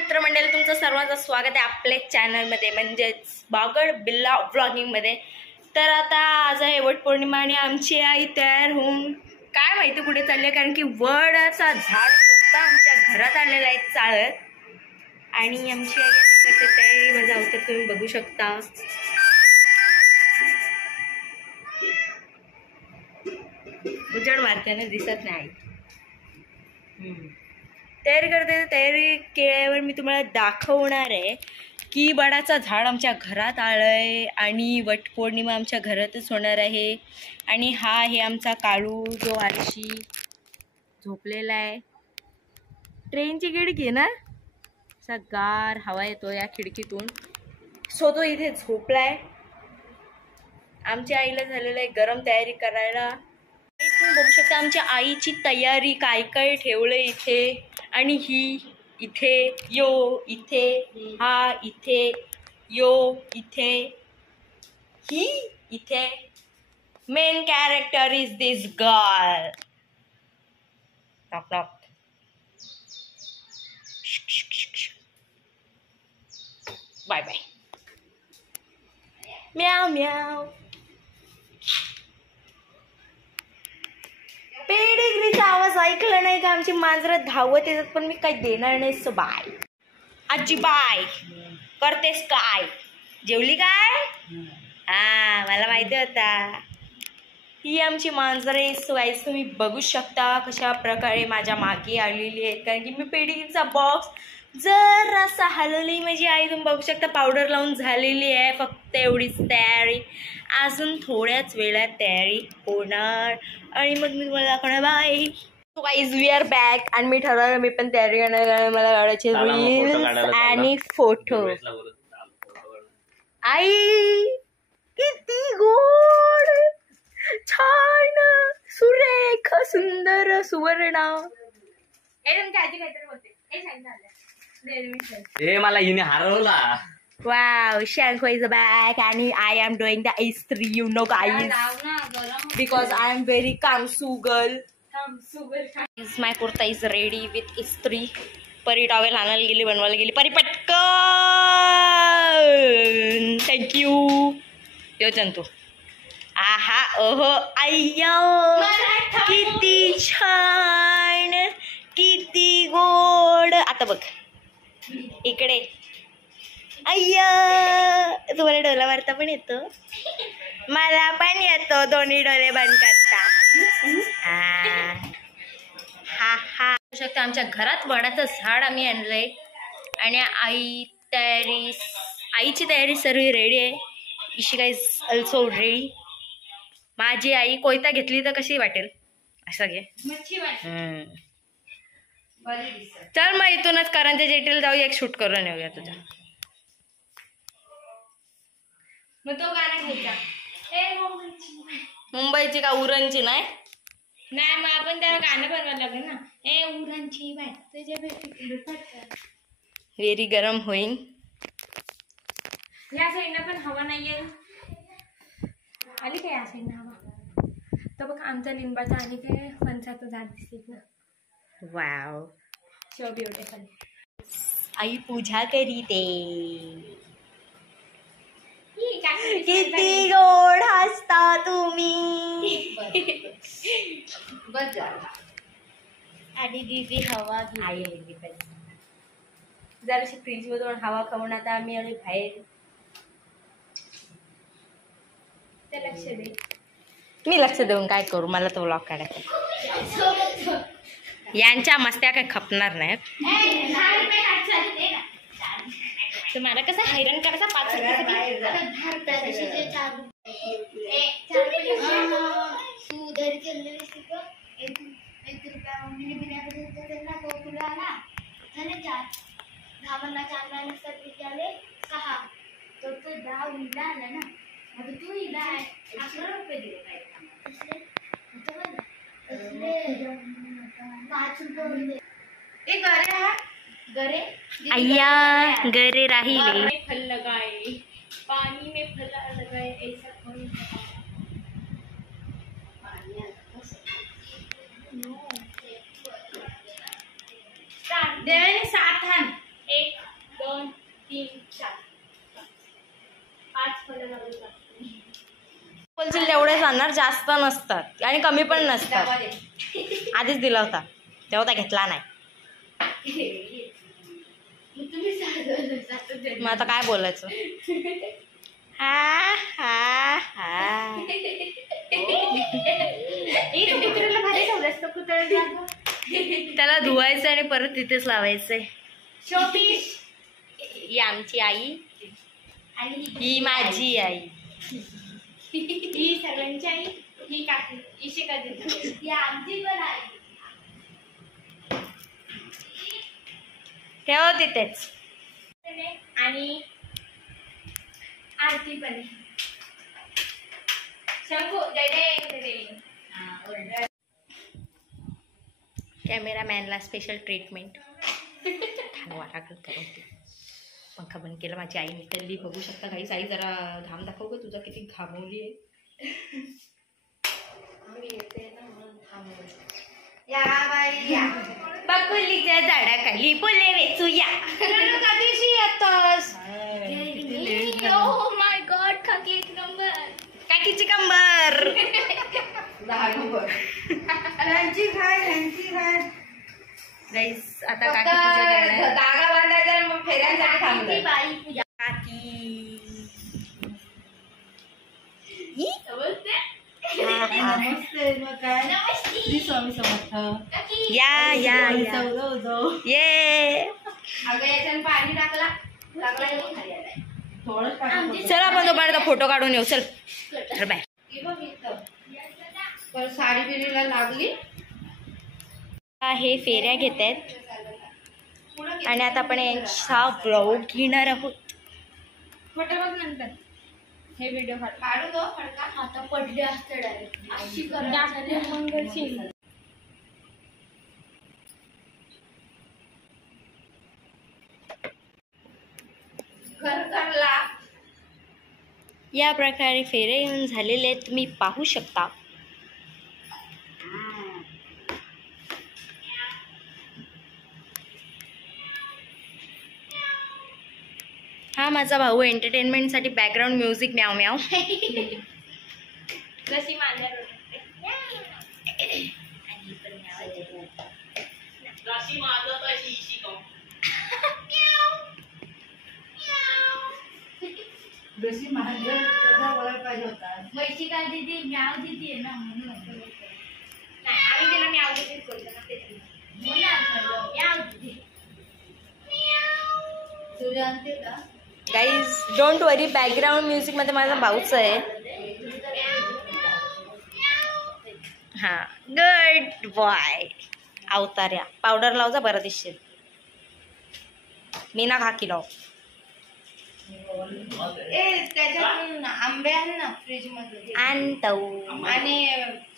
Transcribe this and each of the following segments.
मित्रमंडळी, तुमचं सर्वांचं स्वागत आहे आपल्या चॅनलमध्ये म्हणजेच बागड बिल्ला व्लॉगिंगमध्ये। तर आता आज आहे वटपौर्णिमा आणि आमची आई तयार होऊन काय माहिती कुठे चालली, कारण की वडाचा झाड फक्त आमच्या घरात आलेला आहे चाळत, आणि आमची आई आता तयारी माझा अवतार तुम्ही बघू शकता। उजड मारताना दिसत नाही। तयारी करते, तयारी केल्यावर मी तुम्हाला दाखवणार आहे की वडाचं झाड आमच्या घरात आलंय आणि वटपौर्णिमा आमच्या घरातच होणार आहे। आणि हा आहे आमचा काळू जो आरशी झोपलेला आहे। ट्रेनची खिडकी आहे ना, असा गार हवा येतो या खिडकीतून, सो तो इथे झोपलाय। आमच्या आईला झालेलं आहे गरम तयारी करायला। तुम्ही बघू शकता आमच्या आईची तयारी, काय काय ठेवलंय इथे, आणि ही इथे यो इथे, हा इथे यो इथे, ही इथे। Main character is this girl. Knock knock. Bye bye. Meow meow. पेडिग्रीचा आवाज ऐकला नाही का? आमची मांजरं धावत येतात, पण मी काही देणार नाही। सो बाय आजी, बाय। करतेस काय? जेवली काय? हा, मला माहिती होता। ही आमची मांजरे। सो गाईस, तुम्ही बघू शकता कशा प्रकारे माझ्या मागे आलेली आहे, कारण की मी पेडिग्रीचा बॉक्स जरासा हलवली। माझी आई तुम्ही बघू शकता पावडर लावून झालेली आहे। फक्त एवढीच तयारी, अजून थोड्याच वेळात तयारी होणार आणि मग मी तुम्हाला दाखवणार। Bye. So guys, we are back आणि मी ठरवलं मी पण तयारी करणार, मला काढायचे रील्स आणि फोटो। आई किती गोड, छान, सुरेख, सुंदर, सुवर्ण। मला हिने हरवला। Wow, Shanko is back and I am doing the istree, you know guys, because I am very kamsu girl. My kurta is ready with istree. परी टॉवेल आणायला गेली, बनवायला गेली। परी पटकन, थँक्यू। यो जंतू, आहा, ओहो, अय्यो, किती छान, किती गोड। आता बघ इकडे, अय्या, तुम्हाला डोला मारता पण येतो? मला पण येतो, दोन्ही डोळे बंद करता। हा हा, शकता आमच्या घरात वडाचं झाड आम्ही आणलंय आणि आईची तयारी सर्व रेडी आहे। Ishi guys also ready. माझी आई कोयता घेतली तर कशी वाटेल असं घे। चल मग इथूनच करंजे जेटीला जाऊ, एक शूट करून येऊया तुझा। मग तो गाणं घ्यायचा, मुंबईची का उरणची? नाही नाही, मग आपण त्याला गाणं बनवायला लागेल ना। ए उरणची बाय तुझ्या भेटी वेरी गरम होईन। या साईडनं पण हवा नाहीये, आली काय या साईडनं हवा? तर बघ आमचा लिंबाचा आणि काय फणसाचं झाड दिसत ना। Wow, so beautiful. आई पूजा करीते। किती गोड हसता तुम्ही। आणि दीदी हवा घे, जराशी फ्रीज मधून हवा खाऊन आता आम्ही आलो बाहेर। ते लक्ष दे। मी लक्ष देऊन काय करू, मला तो व्लॉग काढायचा। यांच्या मस्त्या काय खपणार नाहीत। तुम्हाला कसं हैराण करायचा 5 अय्या गरे राहिले। फल लगाए पानी में फल लगाए, ऐसा कौन देवाने 7 हान, एक बोलशील तेवढे जाणार, जास्त नसतात आणि कमी पण नसतात. आधीच दिला होता तेव्हा त्या घेतला नाही. मग आता काय बोलायचं. हा हा हा त्याला धुवायचं आणि परत तिथेच लावायचंय. ही आमची आई आणि ही माझी आई. ही सगळ्यांची आई, ही काकी, इशिका देते, ही आमची पण आई. ठेव तिथेच. आणि आरती पण. शंभू कॅमेरामॅनला स्पेशल ट्रीटमेंट. वारा करून पंखा बंद केला. माझी आई निकलली, बघू शकता काही. आई जरा घाम दाखव ग, तुझा किती घामवली आहे. या बाई या. बकुलीच्या झाडाखाली फुले वेचूया. कधीशी येतोस? ओह माय गॉड, काकी एक नंबर. काकीची कंबर. गाईस आता काकी पूजा करणार. धागा बांधायचा मग फेऱ्यांसाठी थांबलोय. बाई पूजा. काकी नमस्ते. स्वामी समर्थ. या या ये. अगं याच्यानं पाणी टाकला चल आपण तोपर्यंत फोटो काढून येऊ. चल चल बाय. साडी बिरीला लागली. हे फेऱ्या घेत आहेत आणि आता आपण यांचा ब्लॉग घेणार आहोत. फटाफट नंतर हे व्हिडिओ काढू दो. फडका आता पडले असते डायरेक्ट. अशी मंगळची घर करला. या प्रकारे फेरे येऊन झालेले आहेत, तुम्ही पाहू शकता. हा माझा भाऊ एंटरटेनमेंटसाठी बॅकग्राऊंड म्युझिक म्याव म्याव. जशी माझ्या मैची का दीदी म्याव दीदी आहे ना, म्हणून आम्ही तिला म्याव दीदीच बोलतो ना. म्याव दीदी. सूर्य आणते का? Guys don't worry, background music मध्ये माझा भाऊच आहे. हा गुड बॉय. अवतार्या पावडर लाव जा, बरं दिसशील. मीना खाकी लाव. त्याच्यातून आंबे आण ना फ्रीज मध्ये. आणतो. आणि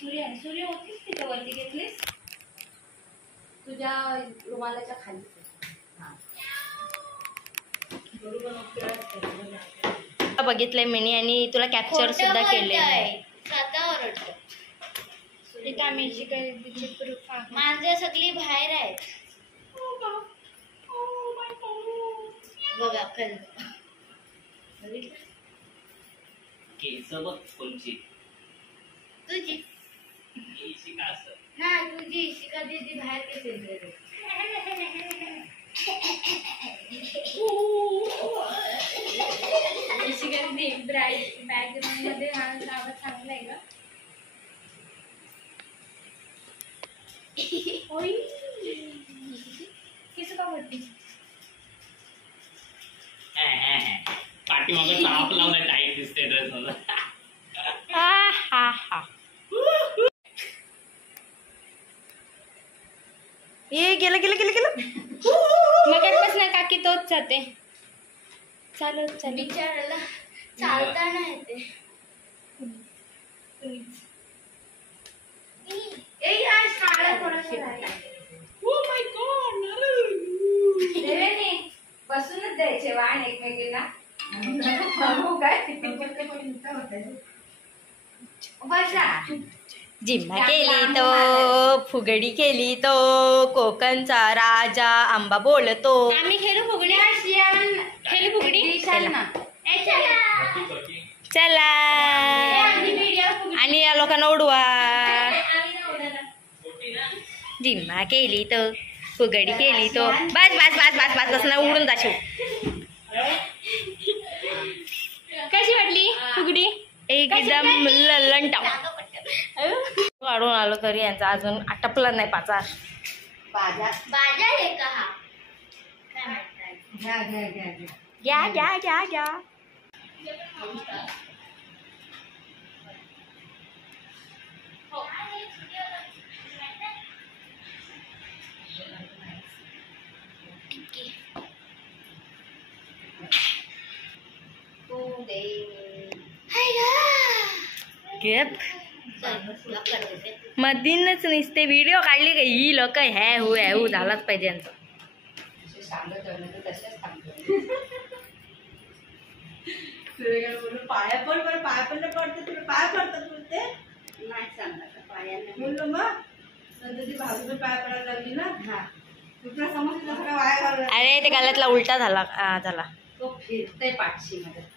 सूर्य सूर्य होतीस तिथे वरती घेतलीस तुझ्या रुमालाच्या खाली. बघितलंय मिनी आणि तुला कॅप्चर सुद्धा केलंय. माझं सगळी बाहेर आहेत बघा. केस बघ कोणची तुझी ना, तुझी इशिका दीदी बाहेर केली. इशिका दीदी ब्राईट बॅकग्राऊंड मध्ये हा आवाज चांगला आहे का? केस का बोलते? पाठीमागे ताप लावला, टाईट दिसते ड्रेस मला. हा हा हा. ये गेलं गेलं गेलं गेलं. मगापासून काकी तोच जाते चालत चाल. विचारायला चालताना येते. बसूनच द्यायचे वाण एकमेकीला. जिम्मा केली तो, फुगडी केली तो, कोकणचा राजा आंबा बोलतो. आम्ही खेळू फुगड्या. खेळली फुगडी चला आणि या लोकांना उडवा जिम्मा केली तर फुगडी केली तो बस बस बस बस बस बस ना उडून जाशील कशी वाटली फुगडी एकदम ललंटाव काढून आलो तरी यांचा अजून आटपला नाही पाचा घ्या घ्या घ्या घ्या मधीनच नुसते व्हिडिओ काढले का ही लोक हॅ झालाच पाहिजे यांचं पाया पण पाया पण पडते तुला पाया पडतात बोलते नाही सांगणार पायाला बोललो मग नंतर ती भाजून पाया पडायला लागली ना हा तुला समजलं सगळं वाया घालून अरे ते गालातला उलटा झाला झाला तो फिरतय पाठशी मध्ये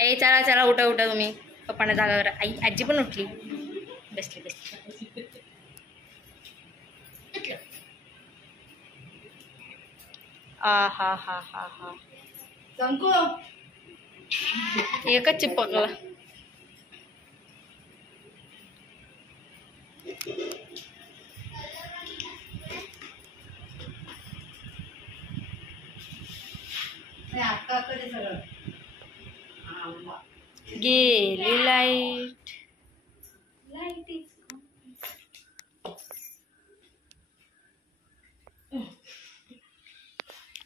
ए चला चला उठा उठा तुम्ही पप्पांना जागा करा आई आजी पण उठली बसली बसली हा हा हा हा संकू एकच चिपकला आता तरी सगळं गेली लाईट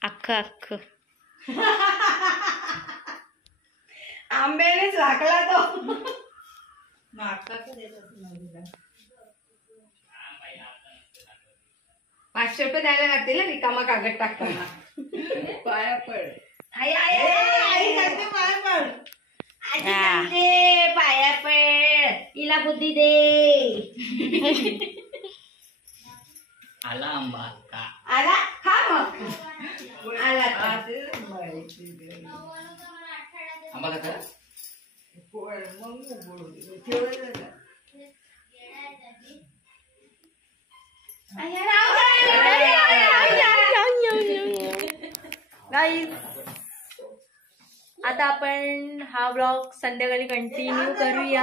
अख्ख अख्ख आंब्यानेच झाकला तो नाटकाचं देत नवरीला 500 रुपये द्यायला लागतील ना रिकामा कागद टाकताना पाया पड आई आई आई सांगते पाया पड आजी सांगते पाया पड हिला बुद्धी दे आला आंबा का आला खा मग आला आंबा का गाईज आता आपण हा व्लॉग संध्याकाळी कंटिन्यू करूया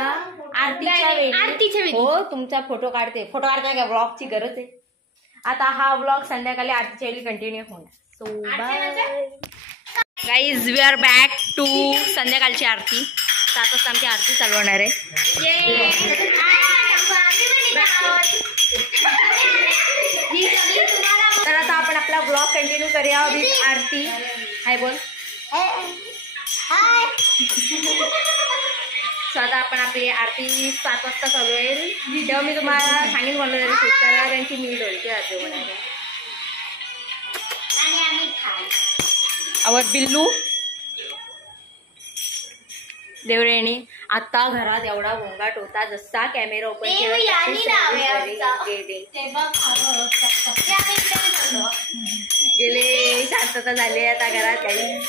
आरतीच्या वेळी हो तुमचा फोटो काढते का व्लॉगची गरज आहे आता हा व्लॉग संध्याकाळी आरतीच्या वेळी कंटिन्यू होणार so bye guys we are back to संध्याकाळची आरती 7 वाजता आमची आरती चालू होणार आहे तर आता आपण आपला ब्लॉग कंटिन्यू करूया विथ आरती हाय बोल सो आता आपण आपली आरती 7 वाजता चालू होईल तेव्हा मी तुम्हाला सांगेन कोणाला तरी शूट करायला कारण की मी ढोलकी वाजव होणार आहे आवर बिल्लू देवरेणी आता घरात एवढा गोंगाट होता जसा कॅमेरा ओपन गेले शांतता झाली आता घरात काही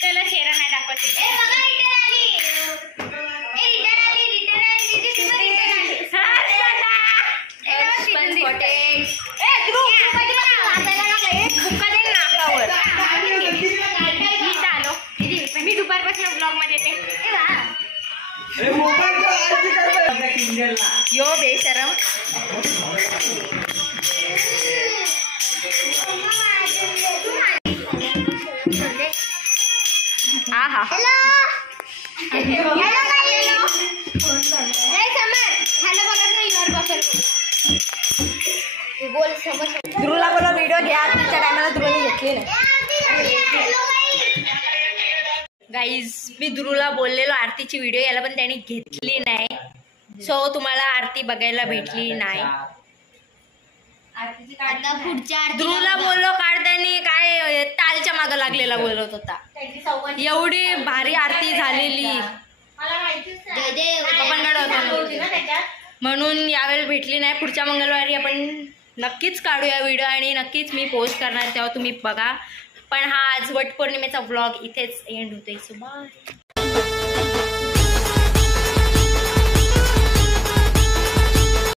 त्याला चेहरा नाही दाखवते मी दुपारपासून ब्लॉग मध्ये येते यो बेशरम हा हा ध्रुवला बोला व्हिडिओ घ्या तुमच्या टायमाला ध्रुवने घेतली नाही गाईज मी ध्रुवला बोललेलो आरतीची व्हिडिओ याला पण त्याने घेतली नाही सो तुम्हाला आरती बघायला भेटली नाही. आरतीची आता पुढच्या ध्रुवला बोललो काढताना काय तालच्या मागं लागलेला बोलत होता. एवढी भारी आरती झालेली अपंगड होता म्हणून यावेळी भेटली नाही. पुढच्या मंगळवारी आपण नक्कीच काढूया व्हिडिओ आणि नक्कीच मी पोस्ट करणार, तेव्हा तुम्ही बघा. पण हा आज वटपौर्णिमेचा व्लॉग इथेच एंड होतोय. So bye.